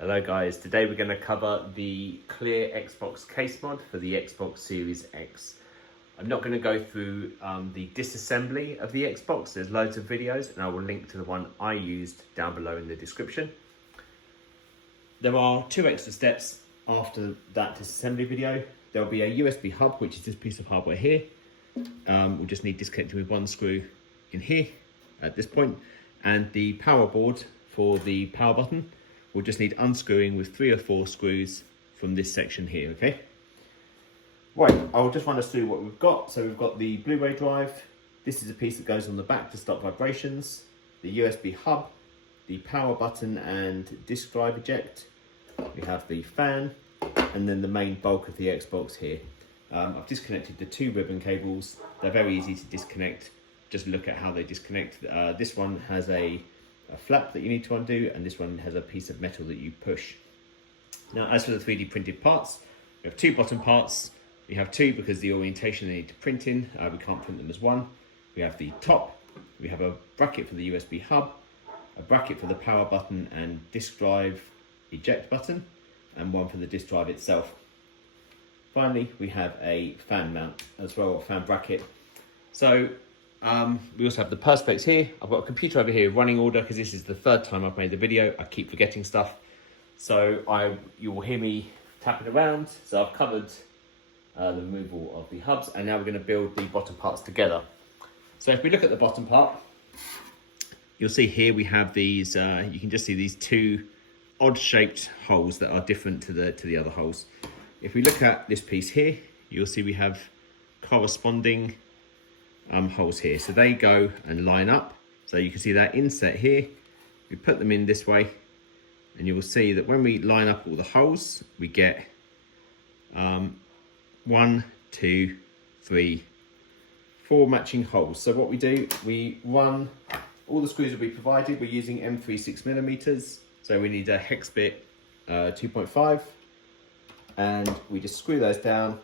Hello guys, today we're going to cover the clear Xbox case mod for the Xbox Series X. I'm not going to go through the disassembly of the Xbox. There's loads of videos and I will link to the one I used down below in the description. There are two extra steps after that disassembly video. There'll be a USB hub, which is this piece of hardware here. We'll just need disconnecting with one screw in here at this point, and the power board for the power button we'll just need unscrewing with 3 or 4 screws from this section here, okay? Right, I'll just run us through what we've got. So we've got the Blu-ray drive. This is a piece that goes on the back to stop vibrations. The USB hub, the power button and disk drive eject. We have the fan, and then the main bulk of the Xbox here. I've disconnected the 2 ribbon cables. They're very easy to disconnect. Just look at how they disconnect. This one has a flap that you need to undo, and this one has a piece of metal that you push. Now, as for the 3D printed parts, we have 2 bottom parts. We have 2 because the orientation they need to print in. We can't print them as one. We have the top. We have a bracket for the USB hub, a bracket for the power button and disk drive eject button, and one for the disk drive itself. Finally, we have a fan mount as well, a fan bracket. So we also have the perspex here. I've got a computer over here running order because this is the 3rd time I've made the video. I keep forgetting stuff. So you will hear me tapping around. So I've covered the removal of the hubs, and now we're going to build the bottom parts together. So if we look at the bottom part, you'll see here we have these, you can just see these 2 odd shaped holes that are different to the other holes. If we look at this piece here, you'll see we have corresponding holes here, so they go and line up. So you can see that inset here, we put them in this way, and you will see that when we line up all the holes, we get 1, 2, 3, 4 matching holes. So what we do, we run, all the screws will be provided. We're using M3 6mm, so we need a hex bit 2.5, and we just screw those down.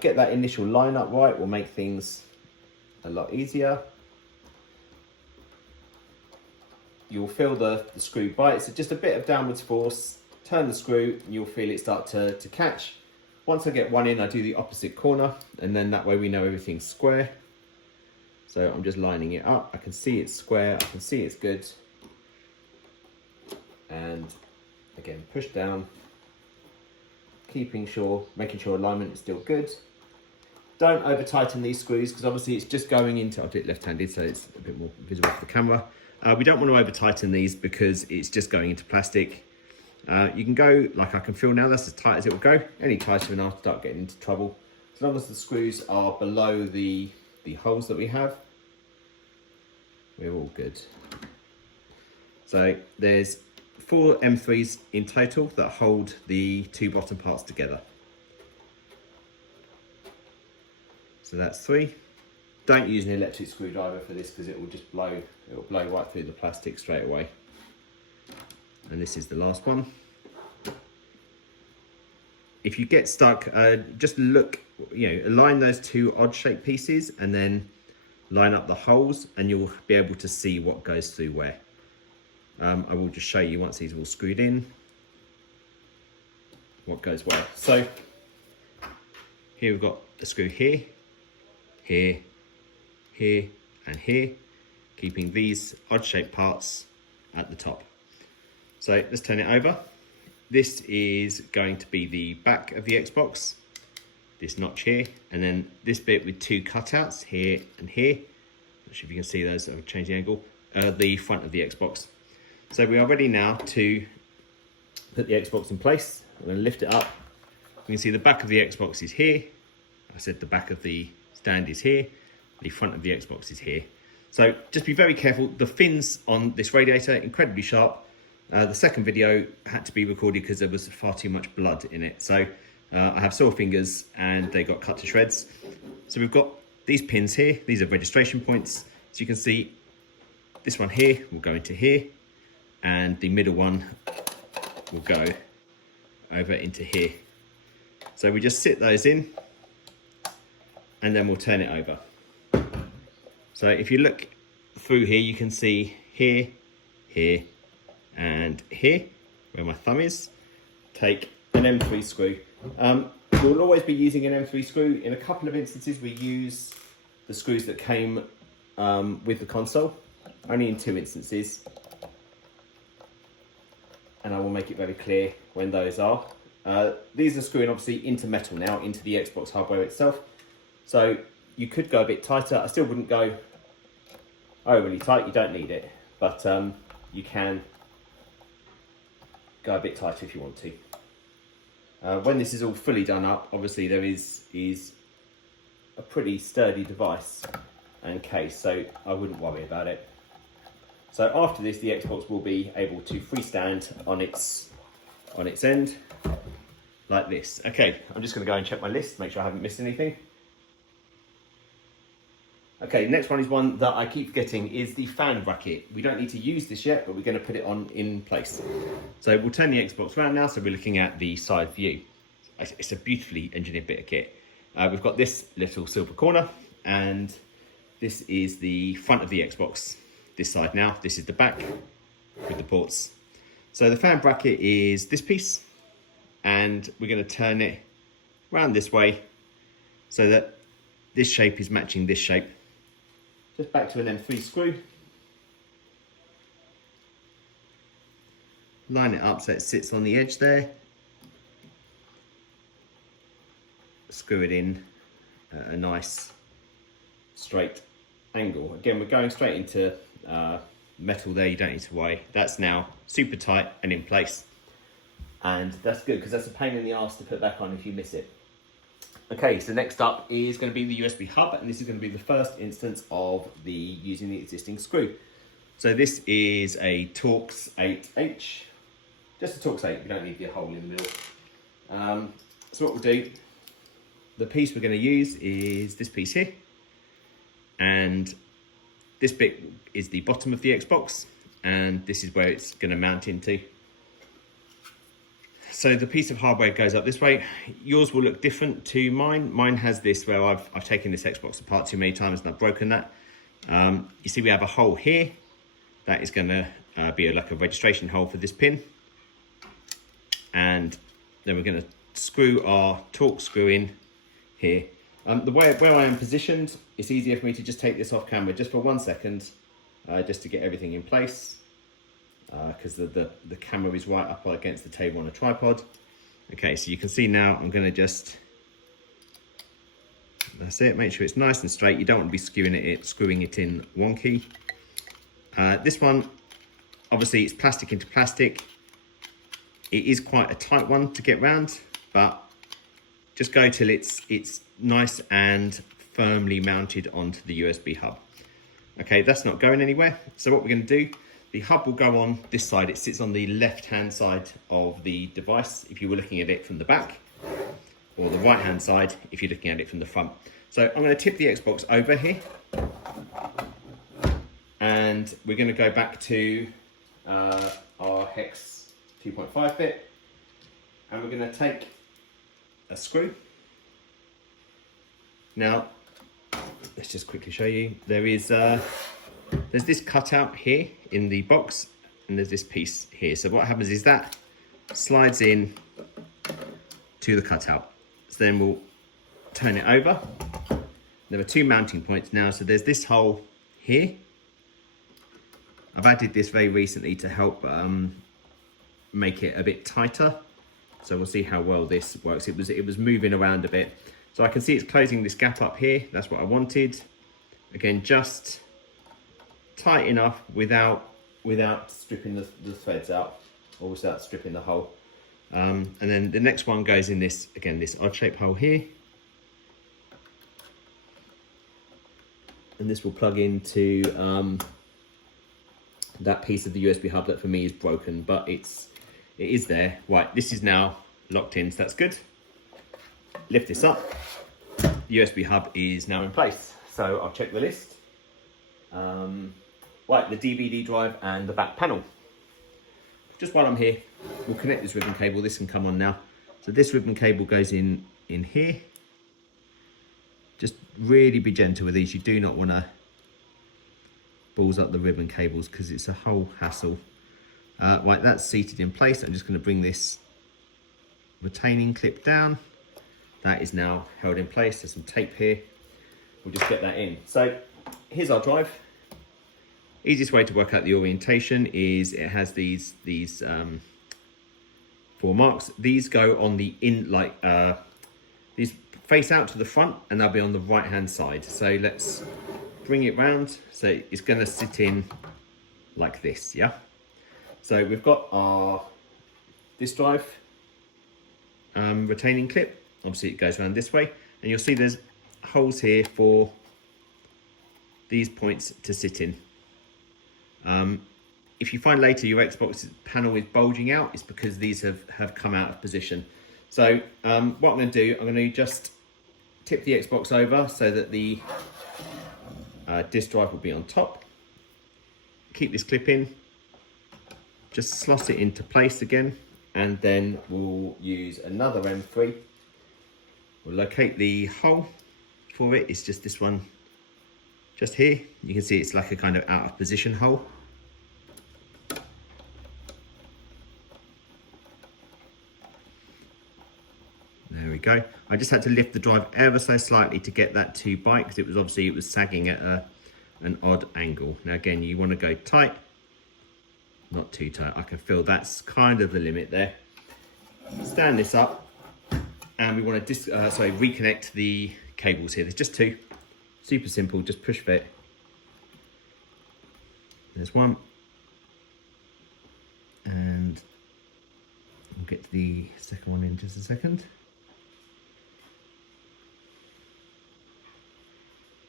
Get that initial line up right will make things a lot easier. You'll feel the screw bite, so just a bit of downwards force, turn the screw and you'll feel it start to catch. Once I get one in, I do the opposite corner, and then that way we know everything's square. So I'm just lining it up. I can see it's square, I can see it's good. And again, push down, making sure alignment is still good. Don't over tighten these screws because obviously it's just going into, I'll do it left-handed so it's a bit more visible for the camera. We don't want to over tighten these because it's just going into plastic. You can go, like I can feel now, that's as tight as it will go. Any tighter and I'll start getting into trouble. As long as the screws are below the holes that we have, we're all good. So there's 4 M3s in total that hold the 2 bottom parts together. So that's 3. Don't use an electric screwdriver for this because it will just blow. It will blow right through the plastic straight away. And this is the last one. If you get stuck, just look, align those 2 odd shaped pieces and then line up the holes, and you'll be able to see what goes through where. I will just show you once these are all screwed in what goes where. So here we've got the screw here, here, here and here, keeping these odd shaped parts at the top. So let's turn it over. This is going to be the back of the Xbox, this notch here, and then this bit with 2 cutouts here and here. Not sure if you can see those, I'll change the angle, the front of the Xbox. So we are ready now to put the Xbox in place. I'm going to lift it up. You can see the back of the Xbox is here. I said the back of the stand is here. The front of the Xbox is here. So just be very careful. The fins on this radiator, incredibly sharp. The second video had to be recorded because there was far too much blood in it. So I have sore fingers and they got cut to shreds. So we've got these pins here. These are registration points. So you can see this one here will go into here, and the middle one will go over into here. So we just sit those in and then we'll turn it over. So if you look through here, you can see here, here, and here, where my thumb is, take an M3 screw. We'll always be using an M3 screw. In a couple of instances, we use the screws that came with the console, only in 2 instances. And I will make it very clear when those are. These are screwing obviously into metal now, into the Xbox hardware itself. So you could go a bit tighter. I still wouldn't go overly tight, you don't need it. But you can go a bit tighter if you want to. When this is all fully done up, obviously there is a pretty sturdy device and case, so I wouldn't worry about it. So after this, the Xbox will be able to freestand on its end, like this. Okay, I'm just going to go and check my list, make sure I haven't missed anything. Okay, next one is one that I keep forgetting, is the fan bracket. We don't need to use this yet, but we're going to put it on in place. So we'll turn the Xbox around now, so we're looking at the side view. It's a beautifully engineered bit of kit. We've got this little silver corner, and this is the front of the Xbox. This side now, this is the back with the ports. So the fan bracket is this piece, and we're going to turn it around this way so that this shape is matching this shape. Just back to an M3 screw. Line it up so it sits on the edge there. Screw it in at a nice straight angle. Again, we're going straight into metal there, you don't need to worry. That's now super tight and in place. And that's good, because that's a pain in the arse to put back on if you miss it. Okay, so next up is going to be the USB hub, and this is going to be the first instance of using the existing screw. So this is a Torx 8H, just a Torx 8, you don't need the hole in the middle. So what we'll do, the piece we're going to use is this piece here, and this bit is the bottom of the Xbox, and this is where it's going to mount into. So the piece of hardware goes up this way. Yours will look different to mine. Mine has this where I've taken this Xbox apart too many times and I've broken that. You see we have a hole here. That is going to be like a registration hole for this pin. And then we're going to screw our Torx screw in here. The way where I am positioned, it's easier for me to just take this off camera just for 1 second, just to get everything in place. Because the camera is right up against the table on a tripod. Okay, so you can see now I'm going to just, that's it, make sure it's nice and straight. You don't want to be screwing it in wonky. This one, obviously it's plastic into plastic. It is quite a tight one to get round, but just go till it's nice and firmly mounted onto the USB hub. Okay, that's not going anywhere. So what we're going to do, the hub will go on this side. It sits on the left-hand side of the device if you were looking at it from the back, or the right-hand side if you're looking at it from the front. So I'm going to tip the Xbox over here, and we're going to go back to our hex 2.5 bit, and we're going to take a screw. Now, let's just quickly show you. There's this cutout here in the box, and there's this piece here. So what happens is that slides in to the cutout. So then we'll turn it over. There are 2 mounting points now. So there's this hole here. I've added this very recently to help make it a bit tighter. So we'll see how well this works. It was moving around a bit. So I can see it's closing this gap up here. That's what I wanted. Again, just tight enough without stripping the threads out, or without stripping the hole. And then the next one goes in this, again, this odd shaped hole here. And this will plug into that piece of the USB hub that for me is broken, but it is there. Right, this is now locked in, so that's good. Lift this up. The USB hub is now in place. So I'll check the list. Right, the DVD drive and the back panel. Just while I'm here, we'll connect this ribbon cable. This can come on now. So this ribbon cable goes in here. Just really be gentle with these. You do not want to balls up the ribbon cables because it's a whole hassle. Right, that's seated in place. I'm just going to bring this retaining clip down. That is now held in place. There's some tape here. We'll just get that in. So here's our drive. Easiest way to work out the orientation is it has these 4 marks. These go on the these face out to the front and they'll be on the right hand side. So let's bring it round. So it's going to sit in like this, yeah? So we've got our disk drive retaining clip. Obviously it goes around this way and you'll see there's holes here for these points to sit in. If you find later your Xbox panel is bulging out, it's because these have come out of position. So what I'm going to do, I'm going to just tip the Xbox over so that the disk drive will be on top. Keep this clip in, just slot it into place again, and then we'll use another M3. We'll locate the hole for it. It's just this one, just here. You can see it's like a kind of out of position hole. There we go. I just had to lift the drive ever so slightly to get that to bite because it was obviously sagging at an odd angle. Now again, you want to go tight, not too tight. I can feel that's kind of the limit there. Stand this up, and we want to reconnect the cables here. There's just 2. Super simple, just push fit. There's one, and we'll get to the second one in just a second.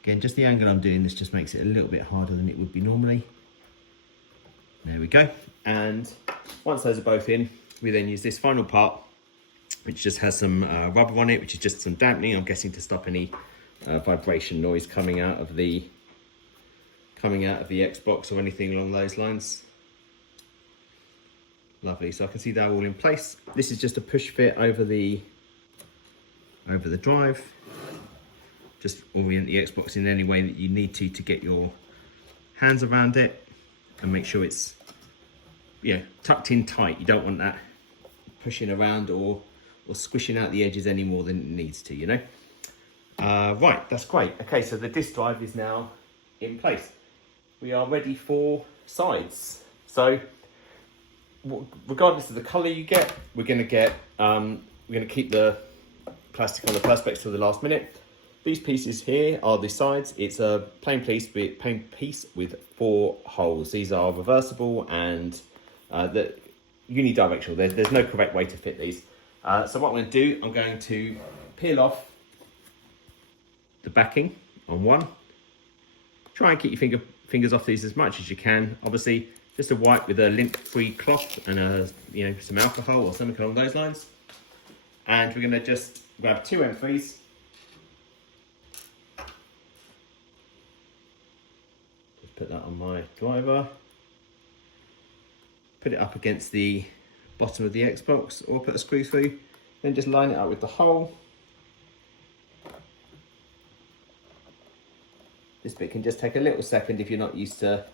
Again, just the angle I'm doing this just makes it a little bit harder than it would be normally. There we go. And once those are both in, we then use this final part, which just has some rubber on it, which is just some dampening, I'm guessing, to stop any vibration noise coming out of the Xbox or anything along those lines. Lovely. So I can see they're all in place. This is just a push fit over the drive. Just orient the Xbox in any way that you need to get your hands around it, and make sure it's tucked in tight. You don't want that pushing around or squishing out the edges any more than it needs to, you know. Right, that's great. Okay, so the disk drive is now in place. We are ready for sides. So regardless of the color you get, we're going to keep the plastic on the perspex till the last minute. These pieces here are the sides. It's a plain piece with 4 holes. These are reversible and unidirectional. There's no correct way to fit these. So what I'm going to do, I'm going to peel off the backing on one. Try and keep your fingers off these as much as you can. Obviously, just a wipe with a lint-free cloth and some alcohol or something along those lines. And we're going to just grab 2 M3s. Put that on my driver, put it up against the bottom of the Xbox or put a screw through, then just line it up with the hole. This bit can just take a little second if you're not used to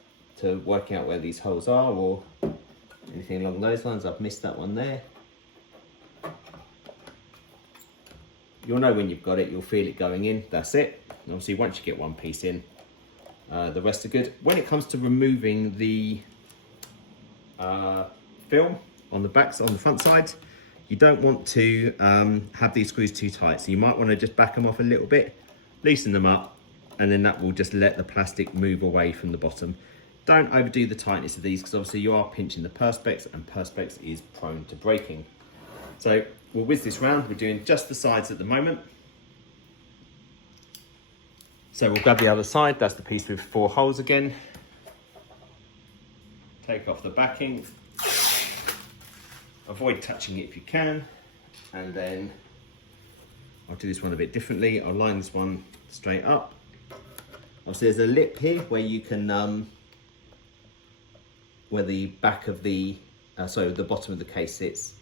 working out where these holes are or anything along those lines. I've missed that one there. You'll know when you've got it, you'll feel it going in, that's it. And obviously once you get one piece in, the rest are good. When it comes to removing the film on the front side, you don't want to have these screws too tight. So you might want to just back them off a little bit, loosen them up, and then that will just let the plastic move away from the bottom. Don't overdo the tightness of these because obviously you are pinching the perspex and perspex is prone to breaking. So we'll whiz this round. We're doing just the sides at the moment. So we'll grab the other side, that's the piece with 4 holes again. Take off the backing. Avoid touching it if you can. And then I'll do this one a bit differently. I'll line this one straight up. Obviously there's a lip here where you can, where the back of the bottom of the case sits.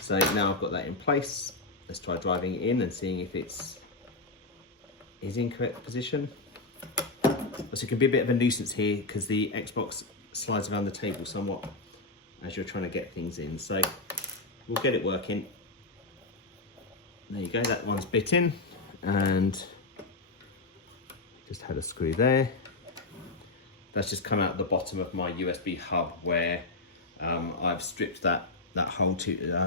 So now I've got that in place. Let's try driving it in and seeing if it's in correct position. So it can be a bit of a nuisance here because the Xbox slides around the table somewhat. as you're trying to get things in. So we'll get it working. There you go, that one's bit in, and just had a screw there. That's just come out the bottom of my USB hub where I've stripped that hole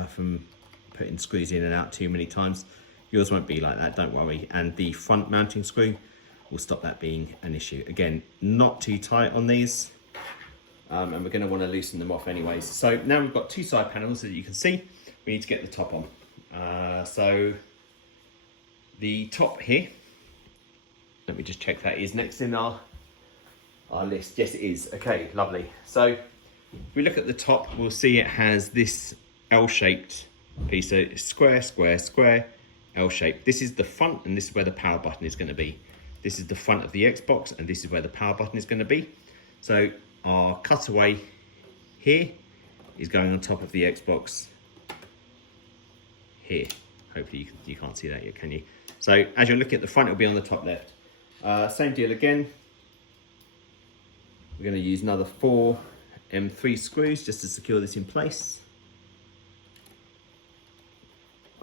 from putting screws in and out too many times. Yours won't be like that, don't worry. And the front mounting screw will stop that being an issue. Again, not too tight on these, and we're going to want to loosen them off anyways. So now we've got two side panels that you can see. We need to get the top on. So the top here, let me just check that is next in our list. Yes, it is. Okay, lovely. So if we look at the top, we'll see it has this L-shaped piece. So it's square, square, square, L-shaped. This is the front, and this is where the power button is going to be. This is the front of the Xbox, and this is where the power button is going to be. So our cutaway here is going on top of the Xbox here. Hopefully you can't see that yet, can you? So as you're looking at the front, it'll be on the top left. Same deal again. We're going to use another 4 M3 screws just to secure this in place.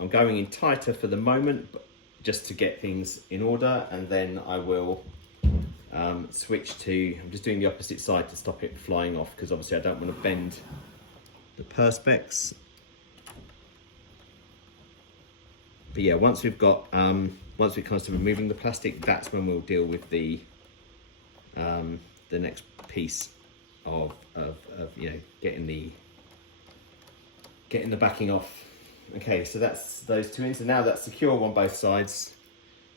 I'm going in tighter for the moment, but just to get things in order, and then I will switch to, I'm just doing the opposite side to stop it flying off, because obviously I don't want to bend the perspex. But yeah, once it comes to removing the plastic, that's when we'll deal with the next piece of you know, getting the backing off. Okay, so that's those two in. So now that's secure on both sides.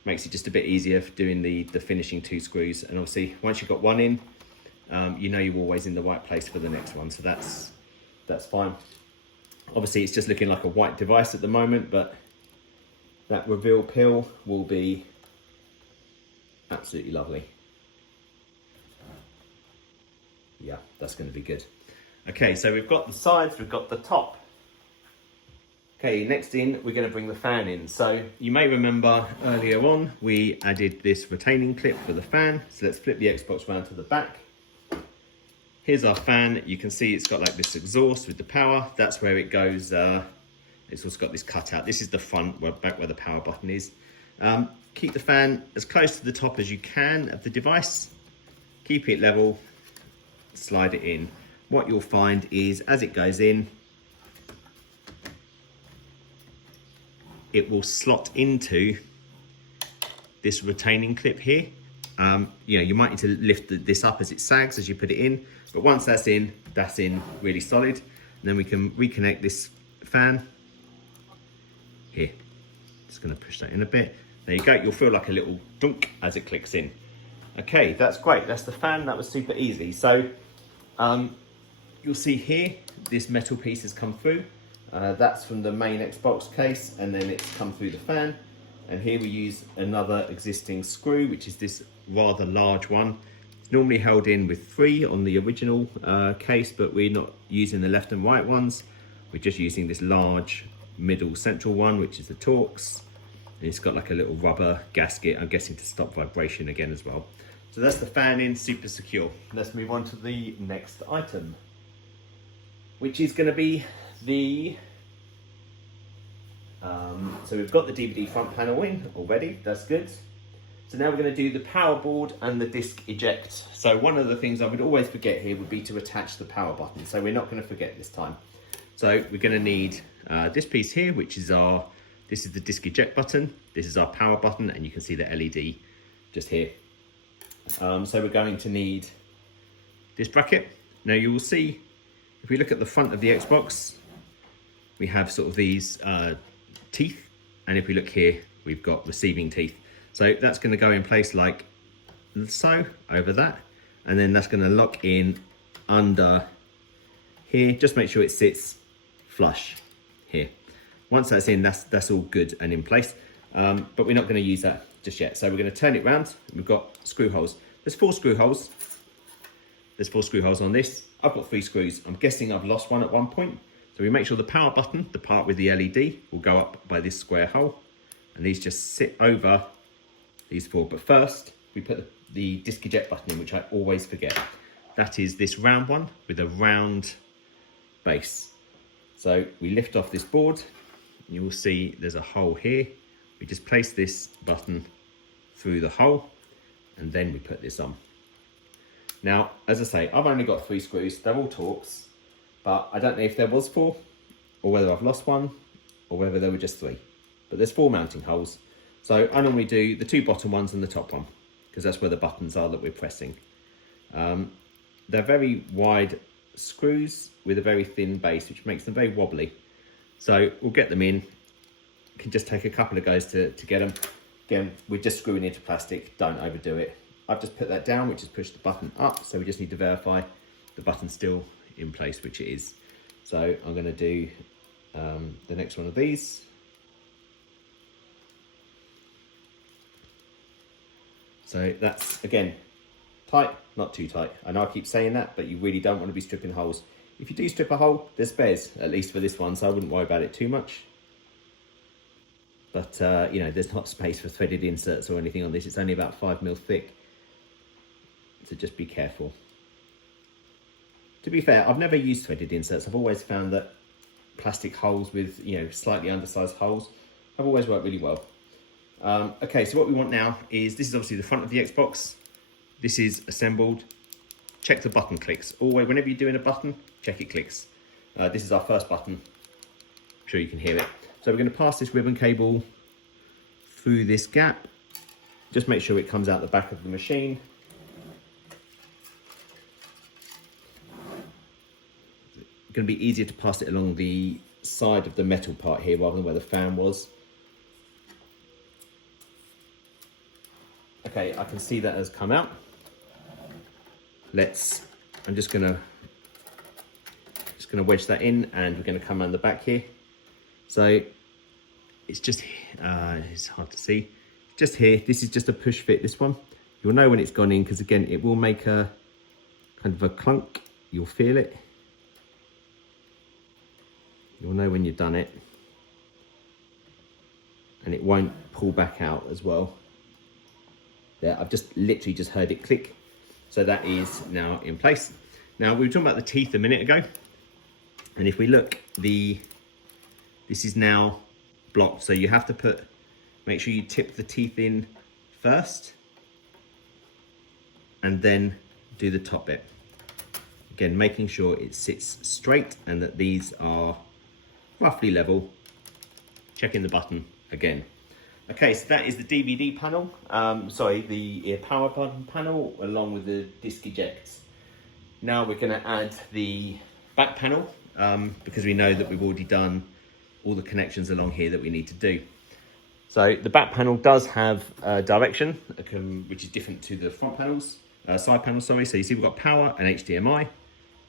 Makes it just a bit easier for doing the finishing 2 screws. And obviously, once you've got one in, you know you're always in the right place for the next one. So that's fine. Obviously, it's just looking like a white device at the moment, but that reveal pill will be absolutely lovely. Yeah, that's going to be good. Okay, so we've got the sides, we've got the top. Okay, next in, we're going to bring the fan in. So you may remember earlier on, we added this retaining clip for the fan. So let's flip the Xbox round to the back. Here's our fan. You can see it's got like this exhaust with the power. That's where it goes. It's also got this cutout. This is the front, back where the power button is. Keep the fan as close to the top as you can of the device. Keep it level, slide it in. What you'll find is as it goes in, it will slot into this retaining clip here. You know, you might need to lift this up as it sags as you put it in, but once that's in really solid. And then we can reconnect this fan here. Just gonna push that in a bit. There you go, you'll feel like a little dunk as it clicks in. Okay, that's great, that's the fan, that was super easy. So you'll see here, this metal piece has come through. That's from the main Xbox case, and then it's come through the fan. And here we use another existing screw, which is this rather large one. It's normally held in with 3 on the original case, but we're not using the left and right ones. We're just using this large middle central one, which is the Torx. And it's got like a little rubber gasket, I'm guessing to stop vibration again as well. So that's the fan in, super secure. Let's move on to the next item, which is going to be the so we've got the DVD front panel in already, that's good. So now we're going to do the power board and the disc eject. So one of the things I would always forget here would be to attach the power button, so we're not going to forget this time. So we're going to need this piece here, which is this is the disc eject button, this is our power button, and you can see the LED just here. So we're going to need this bracket. Now you will see, if we look at the front of the Xbox, we have sort of these teeth, and if we look here, we've got receiving teeth. So that's going to go in place like so, over that, and then that's going to lock in under here. Just make sure it sits flush here. Once that's in, that's all good and in place, but we're not going to use that just yet. So we're going to turn it round. We've got screw holes. There's 4 screw holes. There's 4 screw holes on this. I've got 3 screws. I'm guessing I've lost one at one point. So we make sure the power button, the part with the LED, will go up by this square hole. And these just sit over these 4. But first, we put the disc eject button in, which I always forget. That is this round one with a round base. So we lift off this board, you will see there's a hole here. We just place this button through the hole and then we put this on. Now, as I say, I've only got 3 screws, they're all Torx, but I don't know if there was 4 or whether I've lost one or whether there were just 3. But there's 4 mounting holes. So I normally do the 2 bottom ones and the top one because that's where the buttons are that we're pressing. They're very wide screws with a very thin base, which makes them very wobbly. So we'll get them in. It can just take a couple of goes to get them. Again, we're just screwing into plastic, don't overdo it. I've just put that down, which has pushed the button up, so we just need to verify the button's still in place, which it is. So I'm going to do the next one of these. So that's, again, tight, not too tight. I know I keep saying that, but you really don't want to be stripping holes. If you do strip a hole, there's spares, at least for this one, so I wouldn't worry about it too much. But, you know, there's not space for threaded inserts or anything on this. It's only about 5mm thick. So just be careful. To be fair, I've never used threaded inserts. I've always found that plastic holes with, you know, slightly undersized holes have always worked really well. Okay, so what we want now is, this is obviously the front of the Xbox. This is assembled. Check the button clicks. Always, whenever you're doing a button, check it clicks. This is our first button. I'm sure you can hear it. So we're going to pass this ribbon cable through this gap. Just make sure it comes out the back of the machine. It's going to be easier to pass it along the side of the metal part here rather than where the fan was. Okay, I can see that has come out. I'm just gonna wedge that in, and we're gonna come around the back here. So it's just, it's hard to see. Just here, this is just a push fit, this one. You'll know when it's gone in, because again, it will make a kind of a clunk. You'll feel it. You'll know when you've done it. And it won't pull back out as well. There, I've just literally just heard it click. So that is now in place. Now, we were talking about the teeth a minute ago. And if we look, this is now blocked. So you have to make sure you tip the teeth in first and then do the top bit. Again, making sure it sits straight and that these are roughly level. Checking the button again. Okay, so that is the DVD panel, the power button panel along with the disc ejects. Now we're going to add the back panel because we know that we've already done all the connections along here that we need to do. So the back panel does have direction, which is different to the front panels, side panels, sorry. So you see we've got power and HDMI.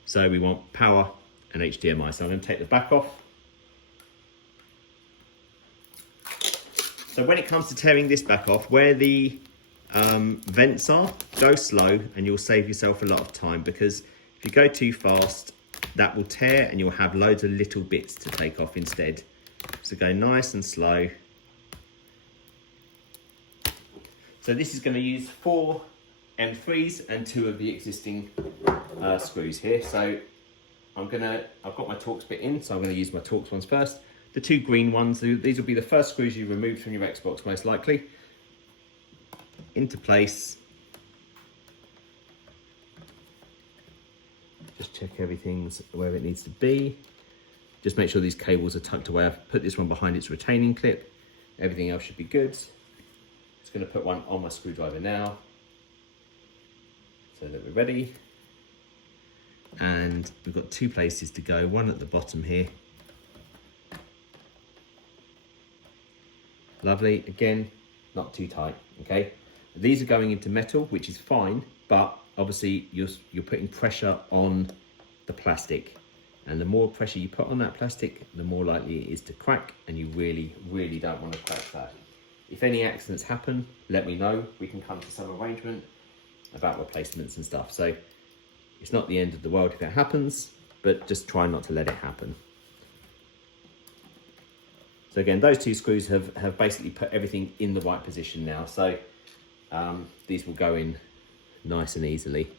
So we want power and HDMI. So I'm going to take the back off. So when it comes to tearing this back off, where the vents are, go slow and you'll save yourself a lot of time, because if you go too fast, that will tear and you'll have loads of little bits to take off instead. So go nice and slow. So this is going to use 4 M3s and 2 of the existing screws here. So I've got my Torx bit in, so I'm going to use my Torx ones first. The 2 green ones, these will be the first screws you remove from your Xbox most likely. Into place. Just check everything's where it needs to be. Just make sure these cables are tucked away. I've put this one behind its retaining clip. Everything else should be good. Just going to put one on my screwdriver now, so that we're ready. And we've got 2 places to go, one at the bottom here. Lovely, again, not too tight, okay? These are going into metal, which is fine, but obviously you're putting pressure on the plastic. And the more pressure you put on that plastic, the more likely it is to crack, and you really, really don't want to crack that. If any accidents happen, let me know. We can come to some arrangement about replacements and stuff. So it's not the end of the world if it happens, but just try not to let it happen. So again, those 2 screws have basically put everything in the right position now. So these will go in nice and easily.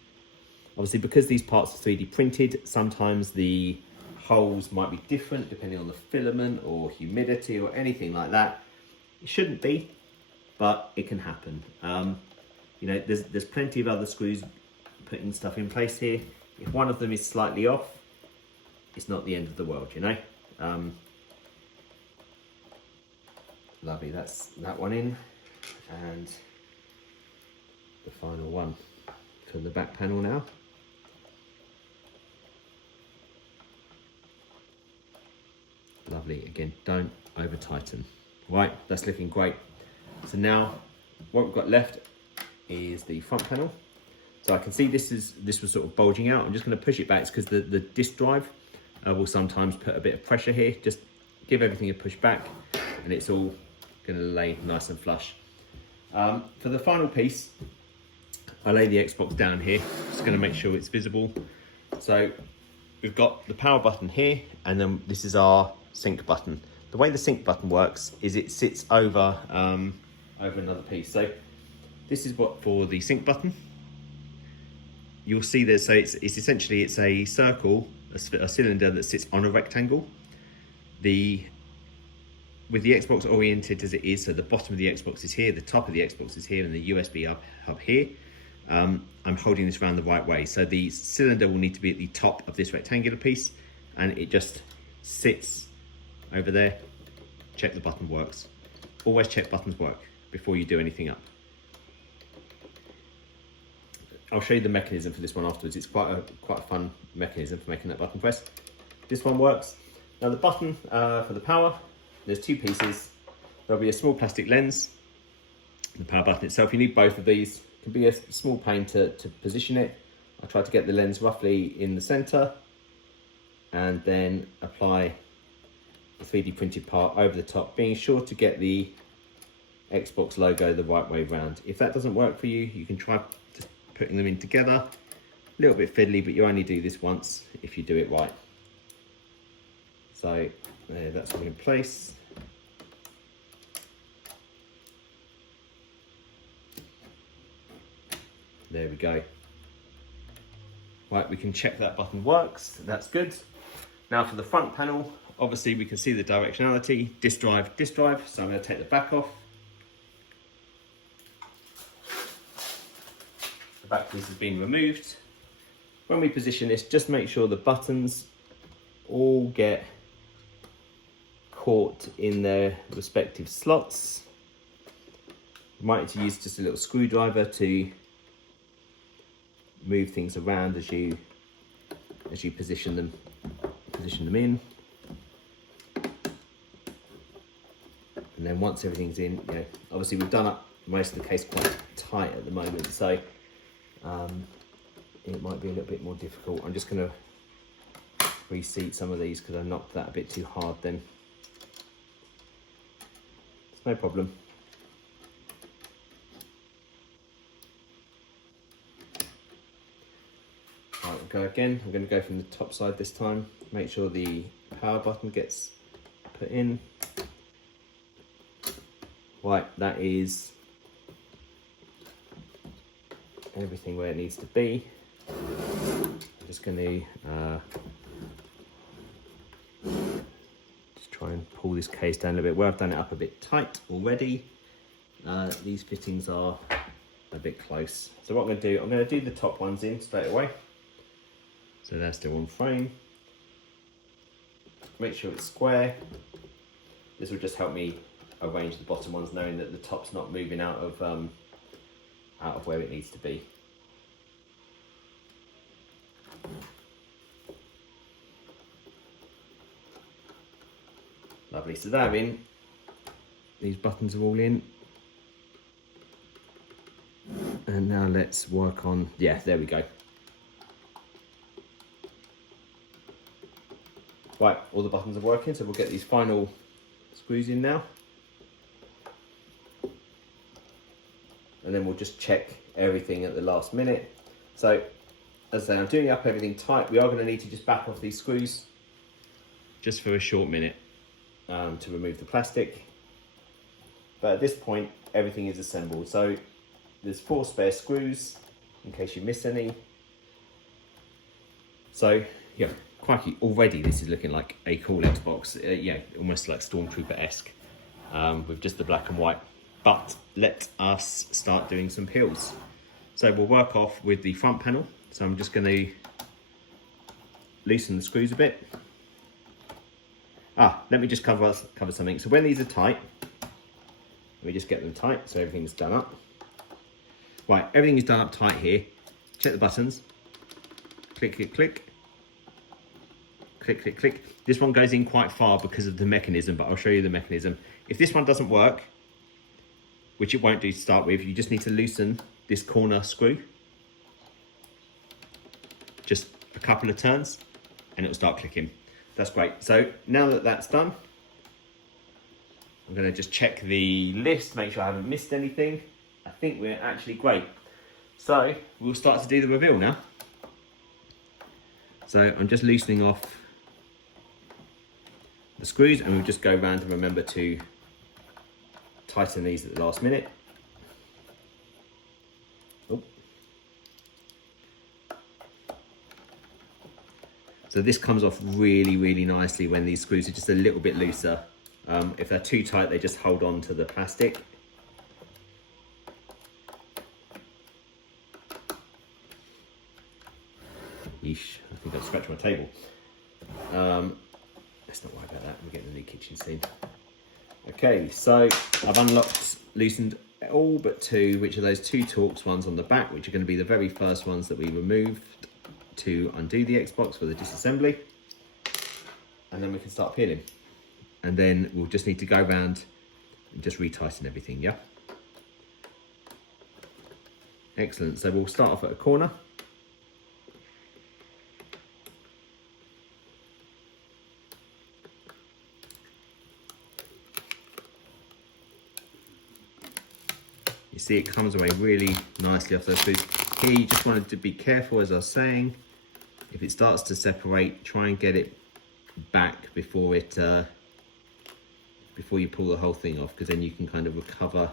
Obviously, because these parts are 3D printed, sometimes the holes might be different depending on the filament or humidity or anything like that. It shouldn't be, but it can happen. You know, there's plenty of other screws putting stuff in place here. If one of them is slightly off, it's not the end of the world, you know. Lovely, that's that one in, and the final one for the back panel now. Lovely, again, don't over tighten. Right, that's looking great. So now what we've got left is the front panel. So I can see this was sort of bulging out. I'm just going to push it back. It's because the disc drive will sometimes put a bit of pressure here. Just give everything a push back and it's all going to lay nice and flush. For the final piece, I lay the Xbox down here. Just going to make sure it's visible. So we've got the power button here, and then this is our sync button. The way the sync button works is it sits over over another piece. So this is what for the sync button. You'll see there, so it's essentially it's a circle, a cylinder that sits on a rectangle. With the Xbox oriented as it is, so the bottom of the Xbox is here, the top of the Xbox is here, and the USB hub here. I'm holding this around the right way. So the cylinder will need to be at the top of this rectangular piece, and it just sits over there. Check the button works. Always check buttons work before you do anything up. I'll show you the mechanism for this one afterwards. It's quite a fun mechanism for making that button press. This one works. Now the button for the power, there's two pieces. There'll be a small plastic lens, the power button itself. You need both of these. It can be a small pain to position it. I try to get the lens roughly in the center and then apply the 3D printed part over the top, being sure to get the Xbox logo the right way round. If that doesn't work for you, you can try just putting them in together. A little bit fiddly, but you only do this once if you do it right. So that's all in place. There we go. Right, we can check that button works. That's good. Now for the front panel, obviously we can see the directionality, disk drive. So I'm going to take the back off. The back piece has been removed. When we position this, just make sure the buttons all get caught in their respective slots. You might need to use just a little screwdriver to move things around as you position them in. And then once everything's in, you know, obviously we've done up most of the case quite tight at the moment, so it might be a little bit more difficult. I'm just going to reseat some of these because I knocked that a bit too hard then. It's no problem. Right, we'll go again. I'm going to go from the top side this time. Make sure the power button gets put in. Right, that is everything where it needs to be. I'm just going to just try and pull this case down a little bit. Where I've done it up a bit tight already, these fittings are a bit close. So what I'm going to do, I'm going to do the top ones in straight away. So they're still on frame. Make sure it's square. This will just help me arrange the bottom ones, knowing that the top's not moving out of where it needs to be. Lovely, so they're in. These buttons are all in. And now let's work on, yeah, there we go. Right, all the buttons are working, so we'll get these final screws in now. And then we'll just check everything at the last minute. So, as I say, I'm doing up everything tight. We are going to need to just back off these screws just for a short minute to remove the plastic. But at this point, everything is assembled. So, there's 4 spare screws in case you miss any. So, yeah, Crikey, already this is looking like a cool Xbox, yeah, almost like Stormtrooper-esque, with just the black and white. But let us start doing some peels. So we'll work off with the front panel. So I'm just going to loosen the screws a bit. Let me just cover something. So when these are tight, let me just get them tight so everything's done up. Right, everything is done up tight here. Check the buttons. Click, click, click. Click, click, click. This one goes in quite far because of the mechanism, but I'll show you the mechanism. If this one doesn't work, which it won't do to start with, you just need to loosen this corner screw. Just a couple of turns and it'll start clicking. That's great. So now that that's done, I'm going to just check the list, make sure I haven't missed anything. I think we're actually great. So we'll start to do the reveal now. So I'm just loosening off the screws, and we'll just go around and remember to tighten these at the last minute. Oh. So this comes off really, really nicely when these screws are just a little bit looser. If they're too tight, they just hold on to the plastic. Yeesh, I think I've scratched my table. Let's not worry about that, we're getting a new kitchen scene. Okay, so I've unlocked, loosened all but two, which are those two Torx ones on the back, which are going to be the very first ones that we removed to undo the Xbox for the disassembly. And then we can start peeling. And then we'll just need to go around and just retighten everything, yeah? Excellent, so we'll start off at a corner. You see it comes away really nicely off those screws. Here you just wanted to be careful, as I was saying. If it starts to separate, try and get it back before it before you pull the whole thing off, because then you can kind of recover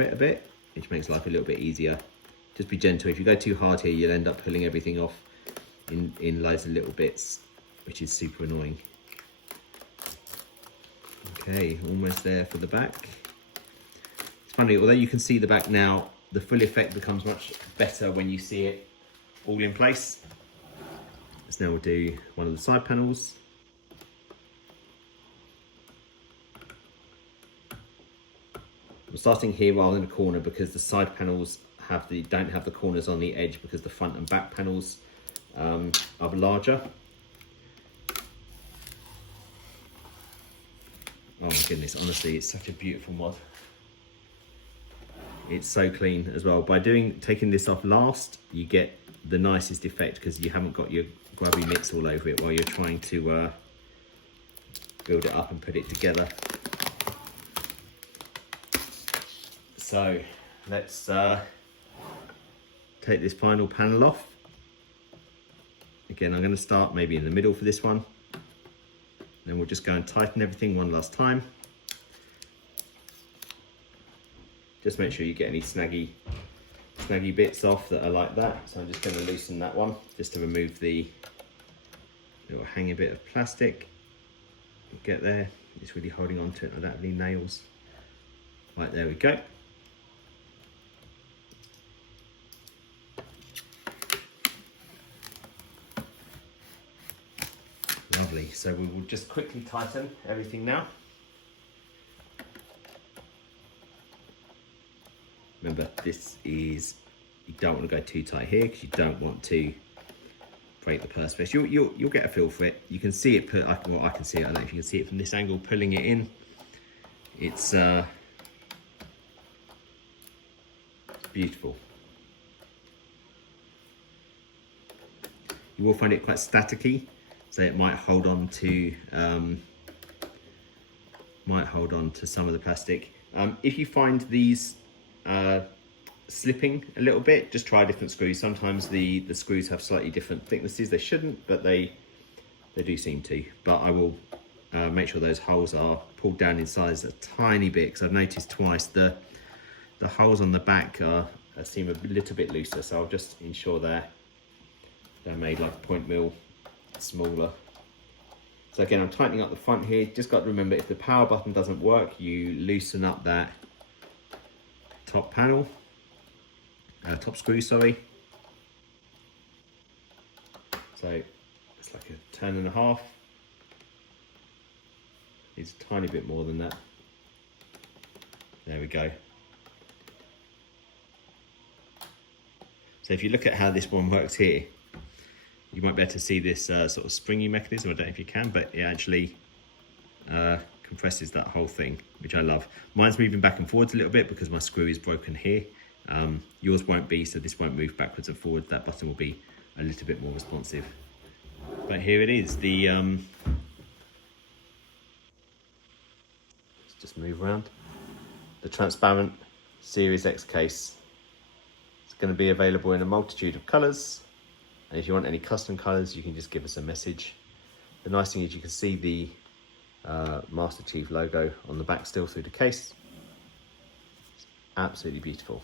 it a bit, which makes life a little bit easier. Just be gentle. If you go too hard here, you'll end up pulling everything off in loads of little bits, which is super annoying. Okay, almost there for the back. It's funny, although you can see the back now, the full effect becomes much better when you see it all in place. So now we'll do one of the side panels. I'm starting here rather than a corner because the side panels don't have the corners on the edge, because the front and back panels are larger. Oh my goodness, honestly, it's such a beautiful mod. It's so clean as well. By taking this off last, you get the nicest effect because you haven't got your grubby mitts all over it while you're trying to build it up and put it together. So let's take this final panel off. Again, I'm going to start maybe in the middle for this one. Then we'll just go and tighten everything one last time. Just make sure you get any snaggy bits off that are like that. So I'm just going to loosen that one just to remove the little hanging bit of plastic. Get there, it's really holding on to it. I don't have any nails. Right, there we go. Lovely, so we will just quickly tighten everything now. Remember, you don't want to go too tight here because you don't want to break the perspex. You'll get a feel for it. You can see it, I can see it, I don't know if you can see it from this angle, pulling it in. It's beautiful. You will find it quite staticky, so it might hold on to some of the plastic. If you find these slipping a little bit, just try different screws. Sometimes the screws have slightly different thicknesses. They shouldn't, but they do seem to. But I will make sure those holes are pulled down in size a tiny bit, because I've noticed twice the holes on the back seem a little bit looser, so I'll just ensure they're They're made like a point mil, smaller. So again, I'm tightening up the front here. Just got to remember, if the power button doesn't work, you loosen up that top panel, top screw, sorry. So it's like a turn and a half. It's a tiny bit more than that. There we go. So if you look at how this one works here, you might be able to see this sort of springy mechanism. I don't know if you can, but it actually compresses that whole thing, which I love. Mine's moving back and forwards a little bit because my screw is broken here. Yours won't be, so this won't move backwards and forwards. That button will be a little bit more responsive. But here it is. The let's just move around. The transparent Series X case. It's going to be available in a multitude of colours. And if you want any custom colours, you can just give us a message. The nice thing is you can see the Master Chief logo on the back still through the case. It's absolutely beautiful.